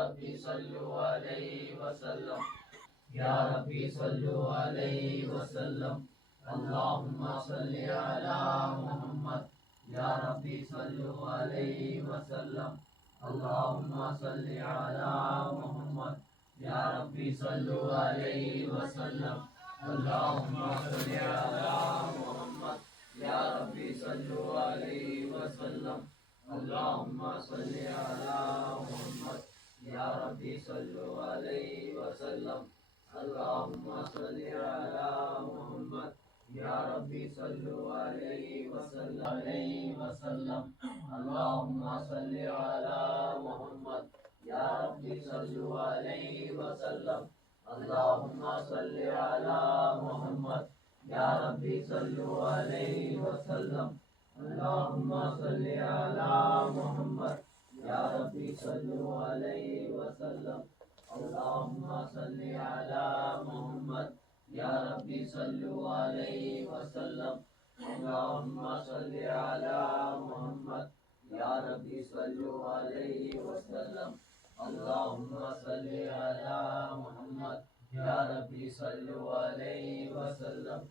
ربي صلوا عليه وسلم يا ربي صلوا عليه وسلم اللهم صل على محمد يا ربي صلوا عليه وسلم اللهم صل على محمد يا ربي صلوا عليه وسلم اللهم صل على محمد يا ربي صلوا عليه وسلم اللهم صل على محمد يا ربي صلوا عليه وسلم اللهم صل على محمد يا ربي صلوا عليه وسلم اللهم صل على محمد يا ربي صلوا عليه وسلم اللهم صل على محمد يا ربي صلوا عليه وسلم اللهم صل على محمد يا ربي صلوا عليه وسلم اللهم صل على محمد يا ربي صلوا عليه وسلم اللهم صل على محمد يا ربي صلوا عليه وسلم اللهم صل على محمد يا ربي صلوا عليه وسلم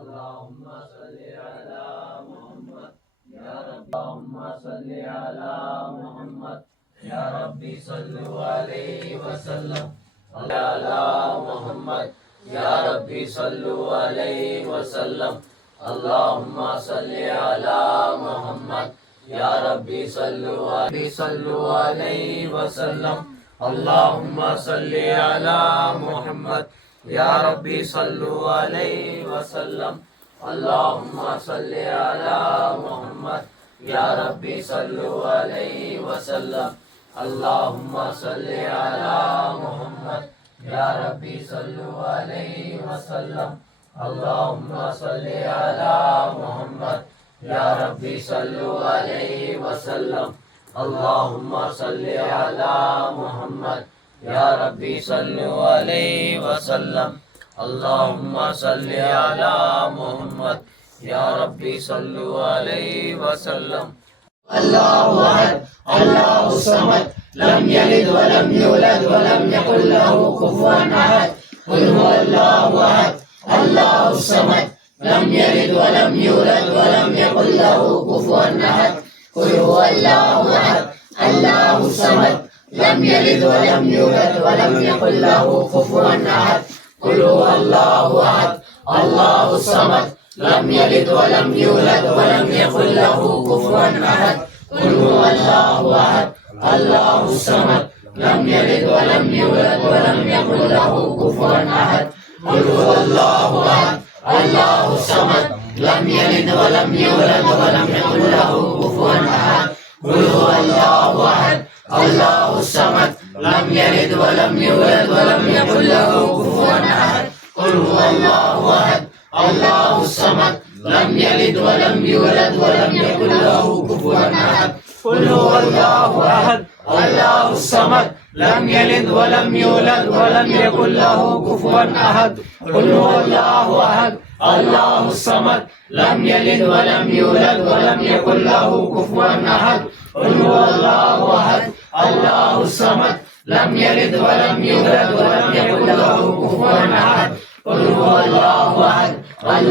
اللهم صل على محمد يا رب اللهم صل على محمد يا ربي صلوا عليه وسلم على محمد يا ربي صلوا عليه وسلم اللهم صل على محمد يا ربي صلوا عليه وسلم اللهم صل على محمد يا ربي صلوا عليه وسلم اللهم صل على محمد يا ربي صلوا عليه وسلم اللهم صل على محمد يا ربي صلوا عليه وسلم اللهم صل على محمد يا ربي صلوا عليه وسلم اللهم صل على محمد يا ربي صلوا عليه وسلم اللهم صل على محمد يا ربي صلوا عليه وسلم الله أحد الله الصمد لم يلد ولم يولد ولم يكن له كفوا أحد قل هو الله أحد الله الصمد لم يلد ولم يولد ولم يكن له كفوا أحد قل هو الله أحد الله الصمد لم يلد ولم يولد ولم يكن له كفوا أحد قل هو الله أحد الله الصمد لم يلد ولم يولد ولم يكن له كفوا أحد قل هو الله أحد الله الصمد لم يلد ولم يولد ولم يكن له كفوا أحد قل هو الله أحد الله الصمد لم يلد ولم يولد ولم يكن له كفوا أحد قل هو الله أحد الله الصمد لم يلد ولم يولد ولم يكن له كفوا أحد قل هو الله أحد الله الصمد لم يلد ولم يولد ولم يكن له كفوا أحد قل هو الله أحد الله الصمد لم يلد ولم يولد ولم يكن له كفوا أحد قل هو الله أحد الله الصمد لم يلد ولم يولد ولم يكن له كفوا أحد قل هو الله أحد الله الصمد لم يلد ولم يولد ولم يكن له كفوا أحد قل هو الله أحد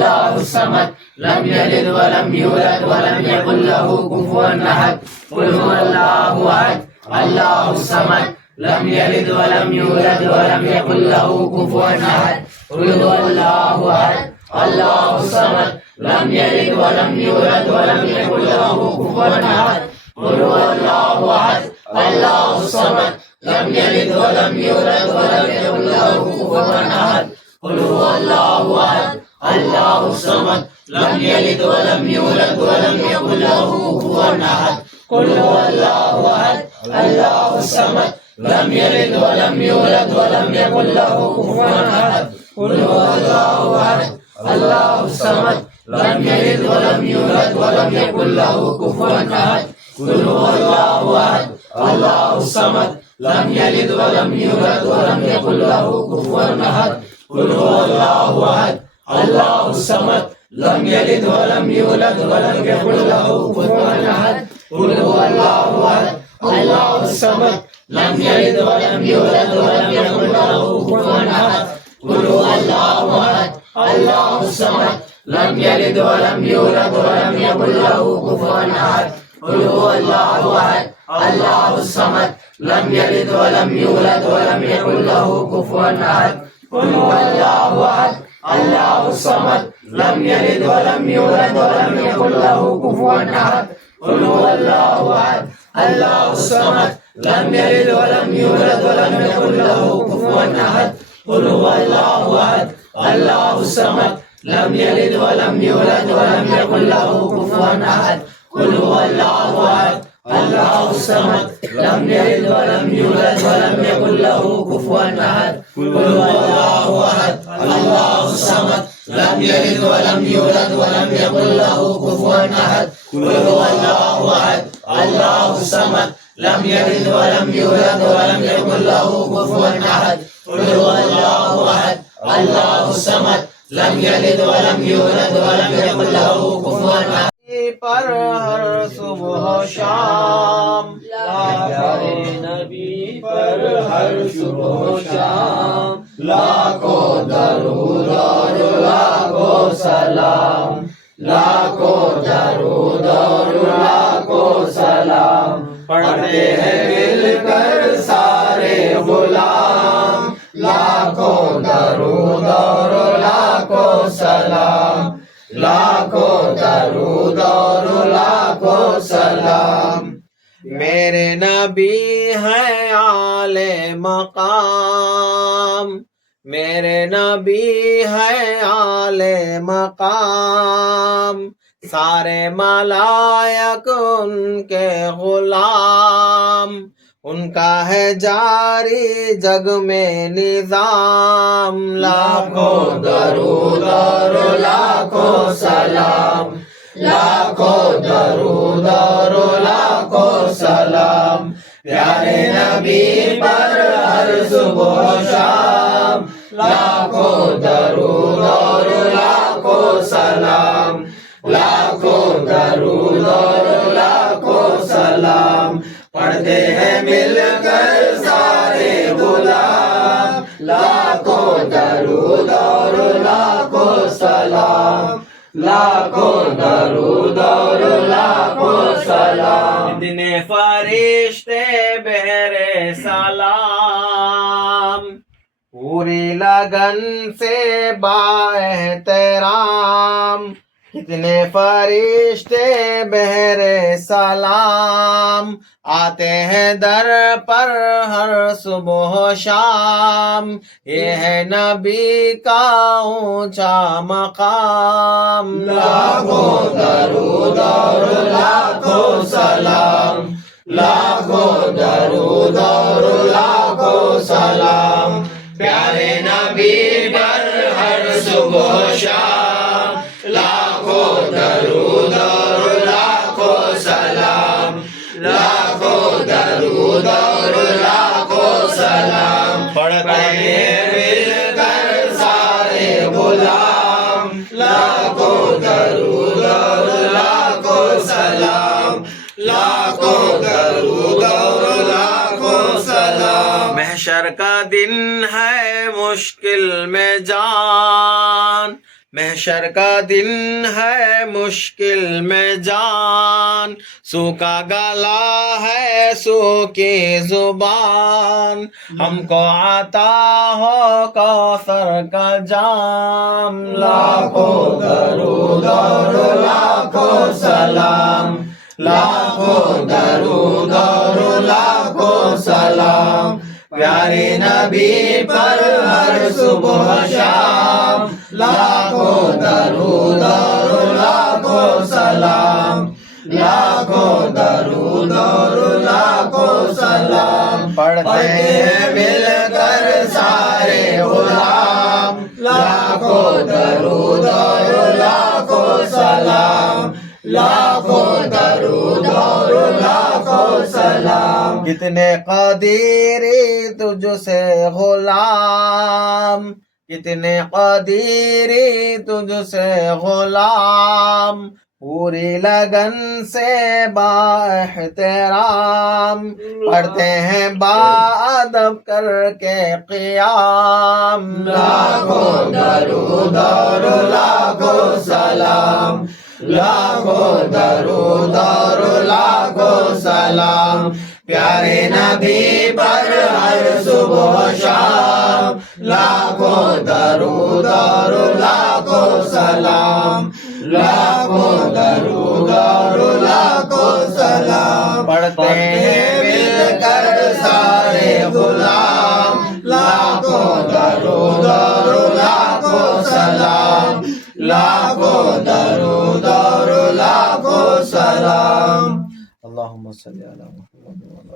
الله الصمد لم يلد ولم يولد ولم يكن له كفوا أحد قل هو الله أحد الله الصمد لم يلد ولم يولد ولم يكن له كفوا أحد قل هو الله أحد الله الصمد لم يلد ولم يولد ولم يكن له كفوا أحد قل هو الله أحد الله الصمد لم يلد ولم يولد ولم يكن له كفوا أحد قل هو الله أحد الله الصمد لم يلد ولم يولد ولم يكن له كفوا أحد قل هو الله أحد الله الصمد لم يلد ولم يولد ولم يكن له كفوا أحد قل هو الله أحد الله الصمد لم يلد ولم يولد ولم يكن له كفوا أحد قل هو الله أحد الله الصمد لم يلد ولم يولد ولم يكن له كفوا أحد قل هو الله أحد الله الصمد لم يلد ولم يولد ولم يكن له كفوا أحد قل هو الله أحد الله الصمد لم يلد ولم يولد ولم يكن له كفوا أحد قل هو الله أحد الله الصمد لم يلد ولم يولد ولم يكن له كفوا أحد قل هو الله أحد الله الصمد لم يلد ولم يولد ولم يكن له كفوا أحد قل هو الله أحد الله الصمد لم يلد ولم يولد ولم يكن له كفوا أحد قل هو الله أحد الله الصمد لم يلد ولم يولد ولم يكن له كفوا أحد قل هو الله أحد الله الصمد لم يلد ولم يولد ولم يكن له كفوا أحد قل هو الله أحد الله الصمد لم يلد ولم يولد ولم يكن له كفوا أحد قل هو الله أحد الله الصمد لم يلد ولم يولد ولم يكن له كفوا أحد قل هو الله أحد الله الصمد لم يلد ولم يولد ولم يكن له كفوا أحد قل هو الله أحد الله الصمد لم يلد ولم يولد ولم يكن له كفوا أحد پر ہر صبح شام پیارے نبی پر ہر صبح و شام لاکھوں درود اور لاکھوں سلام لاکھوں درود اور لاکھوں سلام پڑھتے ہیں مل کر سارے غلام لاکھوں درود اور لاکھوں سلام لاکھوں درود اور لاکھوں سلام میرے نبی ہیں اعلی مقام میرے نبی ہیں اعلی مقام سارے ملائک ان کے غلام ان کا ہے جاری جگ میں نظام لاکھوں درود اور لاکھوں سلام لاکھوں درود اور لاکھوں سلام پیارے نبی پر ہر صبح و شام لاکھوں درود اور لاکھوں سلام لاکھوں درود اور لاکھوں سلام پڑھتے ہیں مل کر سارے غلام لاکھوں درود اور لاکھوں سلام لاکھوں درود اور لاکھوں سلام اتنے فرشتے بہرے سلام پوری لگن سے بااحترام کتنے فرشتے بہرے سلام آتے ہیں در پر ہر صبح و شام یہ ہے نبی کا اونچا مقام لاکھوں درود اور لاکھوں سلام لاکھوں درود اور لاکھوں سلام پیارے نبی پر ہر صبح و شام لاکھوں درود اور لاکھوں سلام لاکھوں درود اور لاکھوں سلام پڑھتے ہیں مل کر سارے غلام لاکھوں درود اور لاکھوں سلام لاکھوں درود اور لاکھوں سلام محشر کا دن ہے مشکل میں جان محشر کا دن ہے مشکل میں جان سوکھا گلا ہے سوکھی زبان ہم کو عطا ہو کوثر کا جام لاکھوں درود اور لاکھوں سلام لاکھوں درود اور لاکھوں سلام پیارے نبی پر ہر صبح و شام لاکھوں درود اور لاکھوں سلام لاکھوں درود اور لاکھوں سلام پڑھتے ہیں مل کر سارے غلام لاکھوں درود اور لاکھوں سلام لاکھوں درود اور لاکھوں سلام کتنے قدیری تجھ سے غلام کتنے قدیری تجھ سے غلام پوری لگن سے با احترام پڑھتے ہیں با ادب کر کے قیام لاکھوں درود اور لاکھوں سلام لاکھوں درود اور لاکھوں سلام پیارے نبی پر ہر صبح و شام لاکھوں درود اور لاکھوں سلام لاکھوں درود اور لاکھوں سلام پڑھتے ہیں مل کر سارے غلام لاکھوں درود اور لاکھوں سلام لاکھوں درود اور لاکھوں سلام اللہم صلی علی محمد